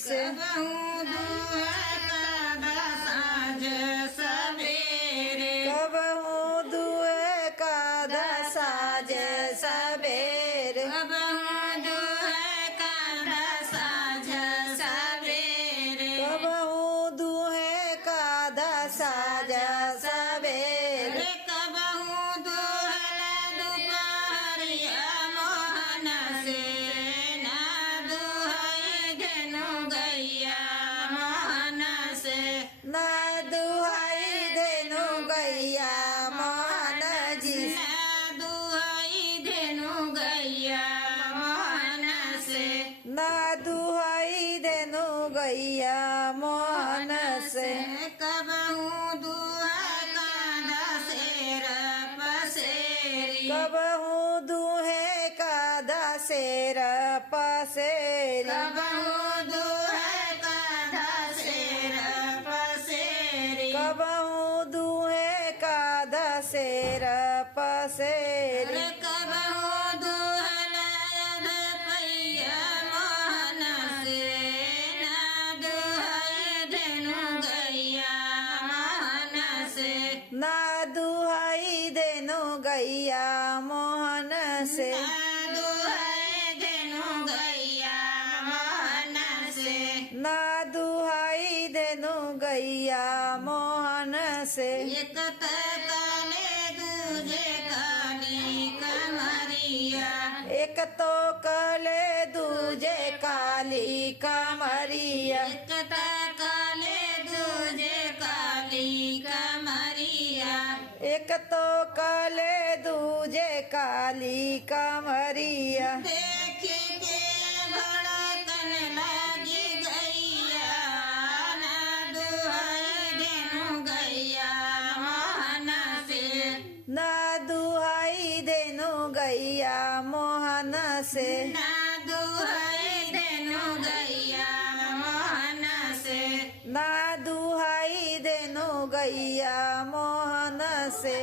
से कबहू दुहै काधा साँझ सवेरे कबहू दुए काधा साँझ सवेरे कबहू दुहै काधा साँझ सवेरे कबहू दुहे काधा साँझ सवेरे कबहू दुहल दुपहरिया मोहन से ना दुहै धेनु गैया मोहन से ना दुहाई देनु गैया मोहन जी ना दुहै धेनु गैया मोहन से ना दुहाई देनु गैया मोहन से कबहू दुहै काधा सेर पसेरी कबहू दुहे काधा सेर पसेरी कबहू दुहै काधा सेर पसेरी कबहू दुहे काधा सेर पसेरी कबहू दुहल अध पैया मोहन से ना दुहै धेनु गैया मोहन से ना दुहाई देनु गैया मोहन से ना दुहै धेनु गैया मोहन से ना दुहाई देनु गैया मोहन से एक काले दूजे काली कमरिया एक तो कले दूजे काली कमरिया एक काले दूजे काली कमरिया एक तो कले दूजे काली कमरिया देखी के भड़कन लगी गैया ना दुहै धेनु गैया मोहन से ना दुहाई देनु गैया मोहन से ना दुहै धेनु गैया मोहन से ना दुहाई देनु गैया मोहन से